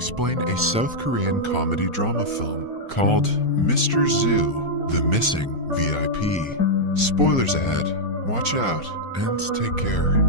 explain a South Korean comedy drama film called Mr. Zoo, The Missing VIP. Spoilers ahead, watch out, and take care.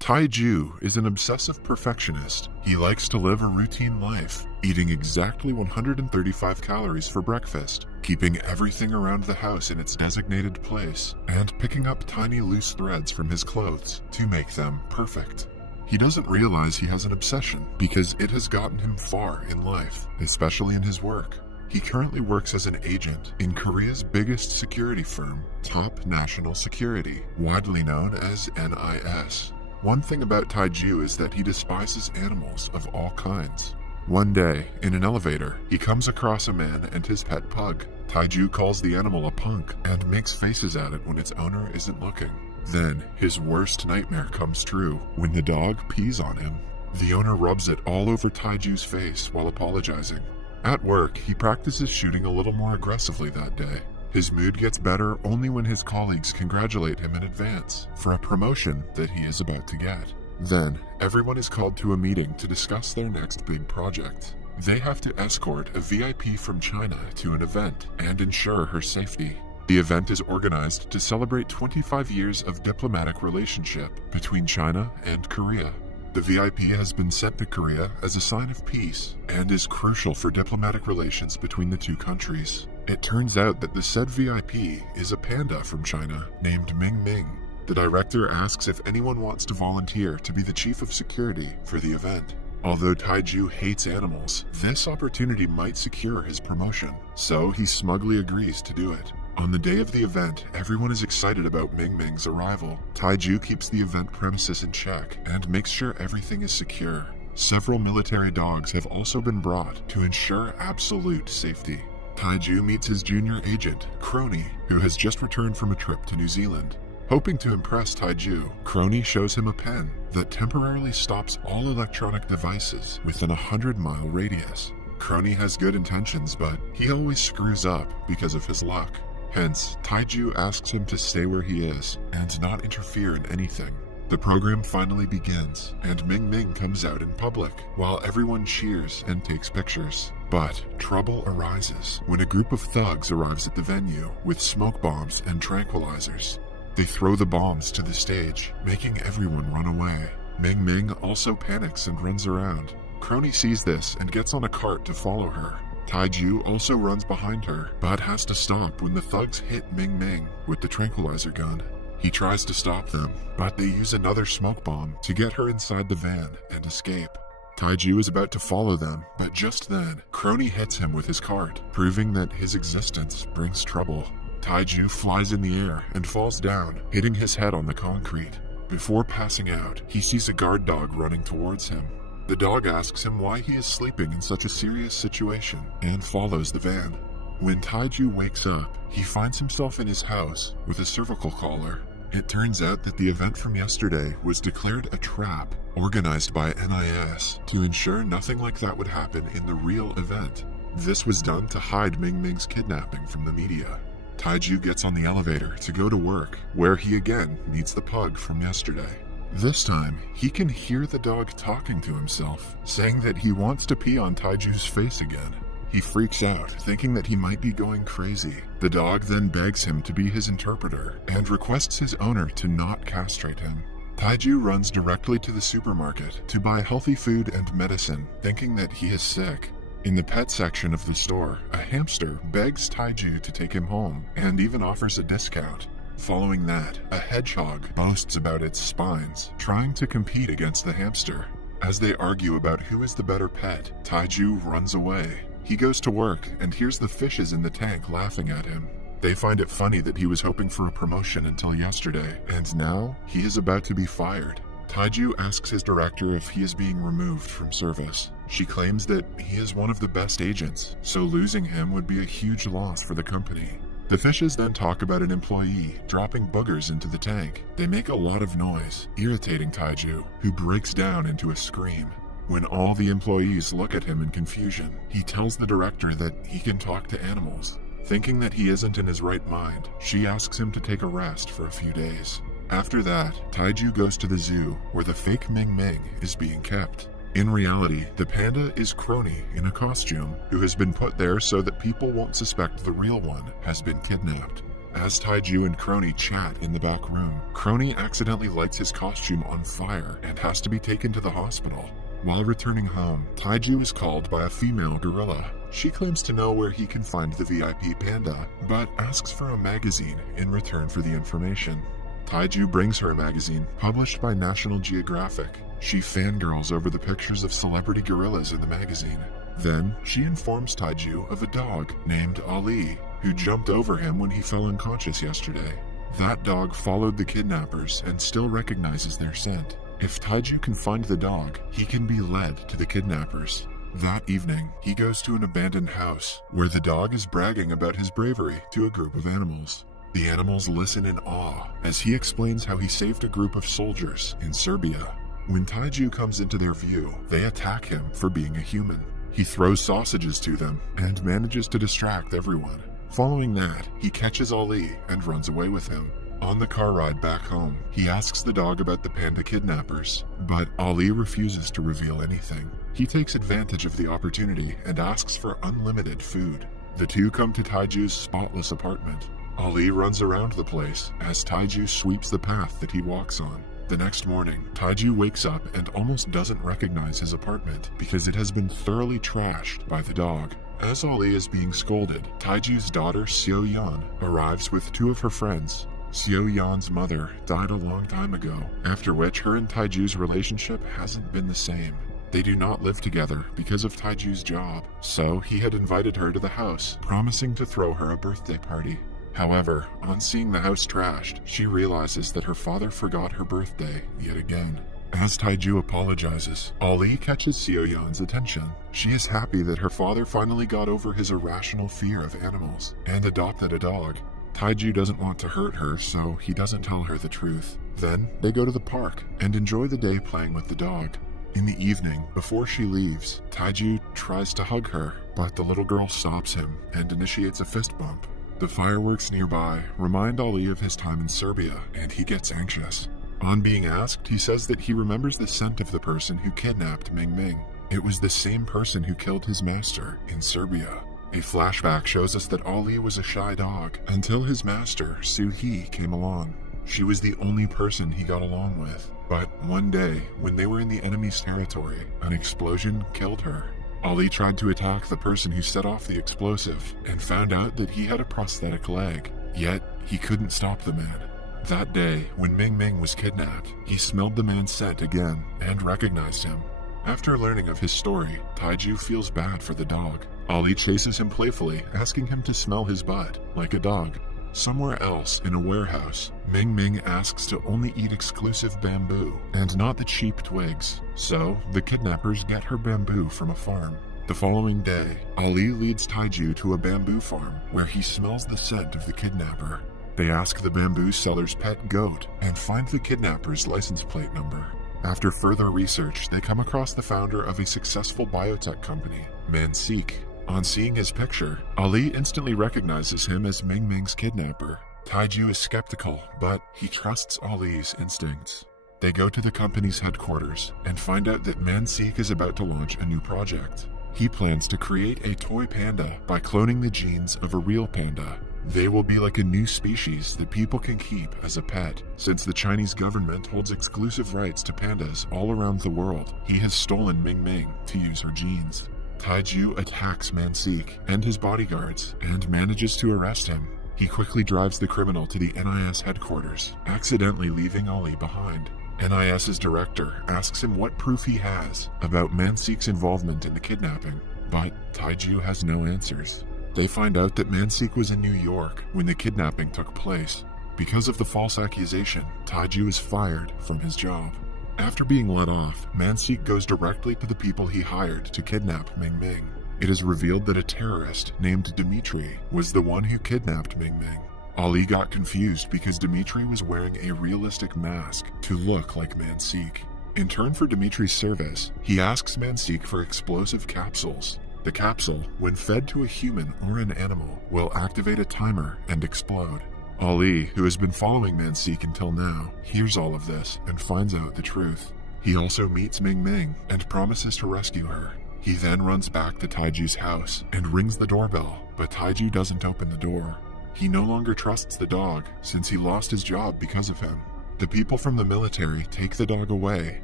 Tae-ju is an obsessive perfectionist. He likes to live a routine life, eating exactly 135 calories for breakfast, keeping everything around the house in its designated place, and picking up tiny loose threads from his clothes to make them perfect. He doesn't realize he has an obsession because it has gotten him far in life, especially in his work. He currently works as an agent in Korea's biggest security firm, Top National Security, widely known as NIS. One thing about Tae-ju is that he despises animals of all kinds. One day, in an elevator, he comes across a man and his pet pug. Tae-ju calls the animal a punk and makes faces at it when its owner isn't looking. Then, his worst nightmare comes true when the dog pees on him. The owner rubs it all over Tae-ju's face while apologizing. At work, he practices shooting a little more aggressively that day. His mood gets better only when his colleagues congratulate him in advance for a promotion that he is about to get. Then, everyone is called to a meeting to discuss their next big project. They have to escort a VIP from China to an event and ensure her safety. The event is organized to celebrate 25 years of diplomatic relationship between China and Korea. The VIP has been sent to Korea as a sign of peace and is crucial for diplomatic relations between the two countries. It turns out that the said VIP is a panda from China named Ming Ming. The director asks if anyone wants to volunteer to be the chief of security for the event. Although Tae-ju hates animals, this opportunity might secure his promotion, so he smugly agrees to do it. On the day of the event, everyone is excited about Ming Ming's arrival. Tae-ju keeps the event premises in check and makes sure everything is secure. Several military dogs have also been brought to ensure absolute safety. Tae-ju meets his junior agent, Crony, who has just returned from a trip to New Zealand. Hoping to impress Tae-ju, Crony shows him a pen that temporarily stops all electronic devices within a 100-mile radius. Crony has good intentions, but he always screws up because of his luck. Hence, Tae-ju asks him to stay where he is and not interfere in anything. The program finally begins, and Ming Ming comes out in public, while everyone cheers and takes pictures. But trouble arises when a group of thugs arrives at the venue with smoke bombs and tranquilizers. They throw the bombs to the stage, making everyone run away. Ming Ming also panics and runs around. Crony sees this and gets on a cart to follow her. Tae-ju also runs behind her, but has to stop when the thugs hit Ming Ming with the tranquilizer gun. He tries to stop them, but they use another smoke bomb to get her inside the van and escape. Tae-ju is about to follow them, but just then, Crony hits him with his cart, proving that his existence brings trouble. Tae-ju flies in the air and falls down, hitting his head on the concrete. Before passing out, he sees a guard dog running towards him. The dog asks him why he is sleeping in such a serious situation and follows the van. When Tae-ju wakes up, he finds himself in his house with a cervical collar. It turns out that the event from yesterday was declared a trap organized by NIS to ensure nothing like that would happen in the real event. This was done to hide Ming Ming's kidnapping from the media. Tae-ju gets on the elevator to go to work, where he again meets the pug from yesterday. This time, he can hear the dog talking to himself, saying that he wants to pee on Tae-ju's face again. He freaks out, thinking that he might be going crazy. The dog then begs him to be his interpreter and requests his owner to not castrate him. Tae-ju runs directly to the supermarket to buy healthy food and medicine, thinking that he is sick. In the pet section of the store, a hamster begs Tae-ju to take him home and even offers a discount. Following that, a hedgehog boasts about its spines, trying to compete against the hamster. As they argue about who is the better pet, Tae-ju runs away. He goes to work and hears the fishes in the tank laughing at him. They find it funny that he was hoping for a promotion until yesterday, and now he is about to be fired. Tae-ju asks his director if he is being removed from service. She claims that he is one of the best agents, so losing him would be a huge loss for the company. The fishes then talk about an employee dropping boogers into the tank. They make a lot of noise, irritating Tae-ju, who breaks down into a scream. When all the employees look at him in confusion, he tells the director that he can talk to animals. Thinking that he isn't in his right mind, she asks him to take a rest for a few days. After that, Tae-ju goes to the zoo where the fake Ming Ming is being kept. In reality, the panda is Crony in a costume who has been put there so that people won't suspect the real one has been kidnapped. As Tae-ju and Crony chat in the back room, Crony accidentally lights his costume on fire and has to be taken to the hospital. While returning home, Tae-ju is called by a female gorilla. She claims to know where he can find the VIP panda, but asks for a magazine in return for the information. Tae-ju brings her a magazine published by National Geographic. She fangirls over the pictures of celebrity gorillas in the magazine. Then, she informs Tae-ju of a dog named Ali, who jumped over him when he fell unconscious yesterday. That dog followed the kidnappers and still recognizes their scent. If Tae-ju can find the dog, he can be led to the kidnappers. That evening, he goes to an abandoned house, where the dog is bragging about his bravery to a group of animals. The animals listen in awe as he explains how he saved a group of soldiers in Serbia. When Tae-ju comes into their view, they attack him for being a human. He throws sausages to them and manages to distract everyone. Following that, he catches Ali and runs away with him. On the car ride back home, he asks the dog about the panda kidnappers, but Ali refuses to reveal anything. He takes advantage of the opportunity and asks for unlimited food. The two come to Tae-ju's spotless apartment. Ali runs around the place as Tae-ju sweeps the path that he walks on. The next morning, Tae-ju wakes up and almost doesn't recognize his apartment because it has been thoroughly trashed by the dog. As Ali is being scolded, Tae-ju's daughter Seo-yeon arrives with two of her friends. Seo-yeon's mother died a long time ago, after which her and Tae-ju's relationship hasn't been the same. They do not live together because of Tae-ju's job, so he had invited her to the house, promising to throw her a birthday party. However, on seeing the house trashed, she realizes that her father forgot her birthday yet again. As Tae-ju apologizes, Ali catches Seo-yeon's attention. She is happy that her father finally got over his irrational fear of animals and adopted a dog. Tae-ju doesn't want to hurt her, so he doesn't tell her the truth. Then, they go to the park and enjoy the day playing with the dog. In the evening, before she leaves, Tae-ju tries to hug her, but the little girl stops him and initiates a fist bump. The fireworks nearby remind Ali of his time in Serbia, and he gets anxious. On being asked, he says that he remembers the scent of the person who kidnapped Ming Ming. It was the same person who killed his master in Serbia. A flashback shows us that Ali was a shy dog until his master, Soo-hee, came along. She was the only person he got along with. But one day, when they were in the enemy's territory, an explosion killed her. Ali tried to attack the person who set off the explosive and found out that he had a prosthetic leg, yet he couldn't stop the man. That day, when Ming Ming was kidnapped, he smelled the man's scent again and recognized him. After learning of his story, Tae-ju feels bad for the dog. Ali chases him playfully, asking him to smell his butt, like a dog. Somewhere else, in a warehouse, Ming Ming asks to only eat exclusive bamboo and not the cheap twigs, so the kidnappers get her bamboo from a farm. The following day, Ali leads Tae-ju to a bamboo farm where he smells the scent of the kidnapper. They ask the bamboo seller's pet goat and find the kidnapper's license plate number. After further research, they come across the founder of a successful biotech company, Man-sik. On seeing his picture, Ali instantly recognizes him as Ming Ming's kidnapper. Tae-ju is skeptical, but he trusts Ali's instincts. They go to the company's headquarters and find out that Man-sik is about to launch a new project. He plans to create a toy panda by cloning the genes of a real panda. They will be like a new species that people can keep as a pet. Since the Chinese government holds exclusive rights to pandas all around the world, he has stolen Ming Ming to use her genes. Tae-ju attacks Man-sik and his bodyguards and manages to arrest him. He quickly drives the criminal to the NIS headquarters, accidentally leaving Ali behind. NIS's director asks him what proof he has about Man-sik's involvement in the kidnapping, but Tae-ju has no answers. They find out that Man-sik was in New York when the kidnapping took place. Because of the false accusation, Tae-ju is fired from his job. After being let off, Man-sik goes directly to the people he hired to kidnap Ming Ming. It is revealed that a terrorist named Dmitri was the one who kidnapped Ming Ming. Ali got confused because Dmitri was wearing a realistic mask to look like Man-sik. In turn for Dmitri's service, he asks Man-sik for explosive capsules. The capsule, when fed to a human or an animal, will activate a timer and explode. Ali, who has been following Man-sik until now, hears all of this and finds out the truth. He also meets Ming-Ming and promises to rescue her. He then runs back to Tae-ju's house and rings the doorbell, but Tae-ju doesn't open the door. He no longer trusts the dog since he lost his job because of him. The people from the military take the dog away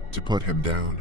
to put him down.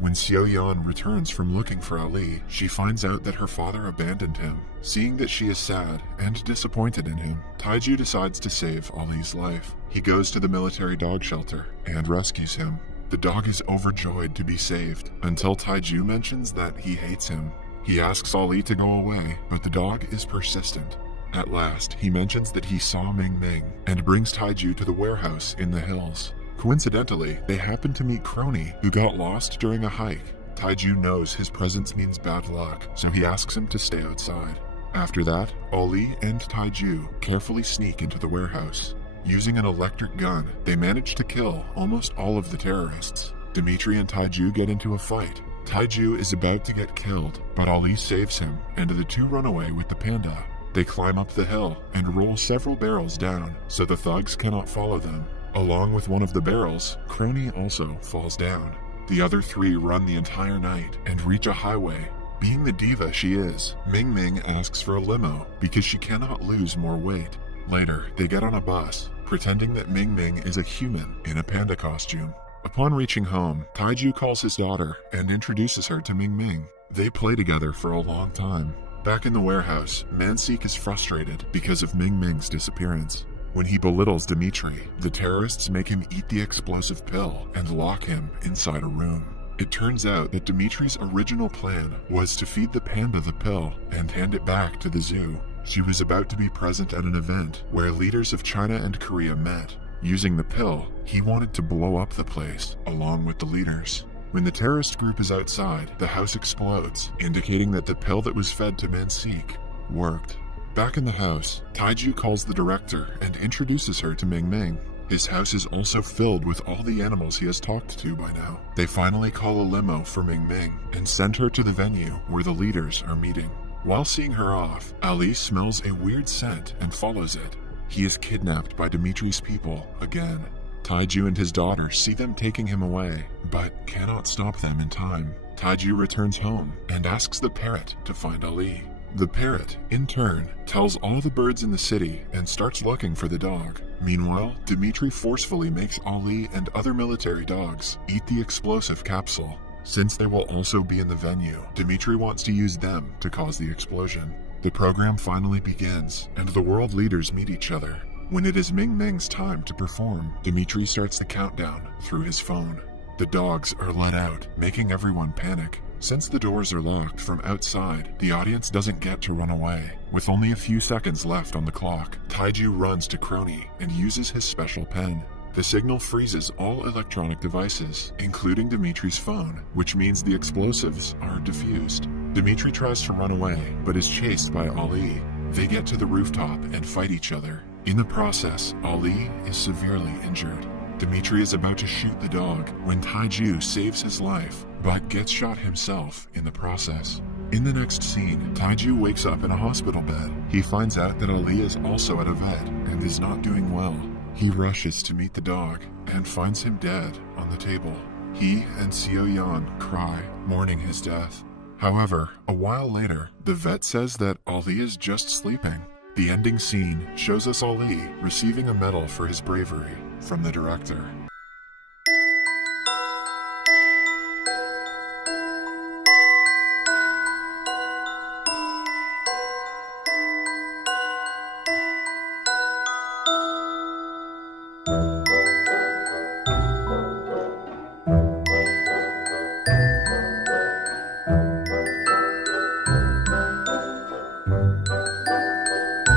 When Seo-yeon returns from looking for Ali, she finds out that her father abandoned him. Seeing that she is sad and disappointed in him, Tae-ju decides to save Ali's life. He goes to the military dog shelter and rescues him. The dog is overjoyed to be saved, until Tae-ju mentions that he hates him. He asks Ali to go away, but the dog is persistent. At last, he mentions that he saw Ming-Ming, and brings Tae-ju to the warehouse in the hills. Coincidentally, they happen to meet Crony, who got lost during a hike. Tae-ju knows his presence means bad luck, so he asks him to stay outside. After that, Ali and Tae-ju carefully sneak into the warehouse. Using an electric gun, they manage to kill almost all of the terrorists. Dimitri and Tae-ju get into a fight. Tae-ju is about to get killed, but Ali saves him, and the two run away with the panda. They climb up the hill and roll several barrels down, so the thugs cannot follow them. Along with one of the barrels, Crony also falls down. The other three run the entire night and reach a highway. Being the diva she is, Ming-Ming asks for a limo because she cannot lose more weight. Later, they get on a bus, pretending that Ming-Ming is a human in a panda costume. Upon reaching home, Tae-ju calls his daughter and introduces her to Ming-Ming. They play together for a long time. Back in the warehouse, Man-sik is frustrated because of Ming-Ming's disappearance. When he belittles Dimitri, the terrorists make him eat the explosive pill and lock him inside a room. It turns out that Dimitri's original plan was to feed the panda the pill and hand it back to the zoo. She was about to be present at an event where leaders of China and Korea met. Using the pill, he wanted to blow up the place, along with the leaders. When the terrorist group is outside, the house explodes, indicating that the pill that was fed to Man-sik worked. Back in the house, Tae-ju calls the director and introduces her to Ming-Ming. His house is also filled with all the animals he has talked to by now. They finally call a limo for Ming-Ming and send her to the venue where the leaders are meeting. While seeing her off, Ali smells a weird scent and follows it. He is kidnapped by Dimitri's people again. Tae-ju and his daughter see them taking him away, but cannot stop them in time. Tae-ju returns home and asks the parrot to find Ali. The parrot, in turn, tells all the birds in the city and starts looking for the dog. Meanwhile, Dimitri forcefully makes Ali and other military dogs eat the explosive capsule. Since they will also be in the venue, Dimitri wants to use them to cause the explosion. The program finally begins, and the world leaders meet each other. When it is Ming-Ming's time to perform, Dimitri starts the countdown through his phone. The dogs are let out, making everyone panic. Since the doors are locked from outside, the audience doesn't get to run away. With only a few seconds left on the clock, Tae-ju runs to Crony and uses his special pen. The signal freezes all electronic devices, including Dimitri's phone, which means the explosives are diffused. Dimitri tries to run away, but is chased by Ali. They get to the rooftop and fight each other. In the process, Ali is severely injured. Dimitri is about to shoot the dog when Tae-ju saves his life, but gets shot himself in the process. In the next scene, Tae-ju wakes up in a hospital bed. He finds out that Ali is also at a vet and is not doing well. He rushes to meet the dog and finds him dead on the table. He and Seo-yeon cry, mourning his death. However, a while later, the vet says that Ali is just sleeping. The ending scene shows us Ali receiving a medal for his bravery from the director.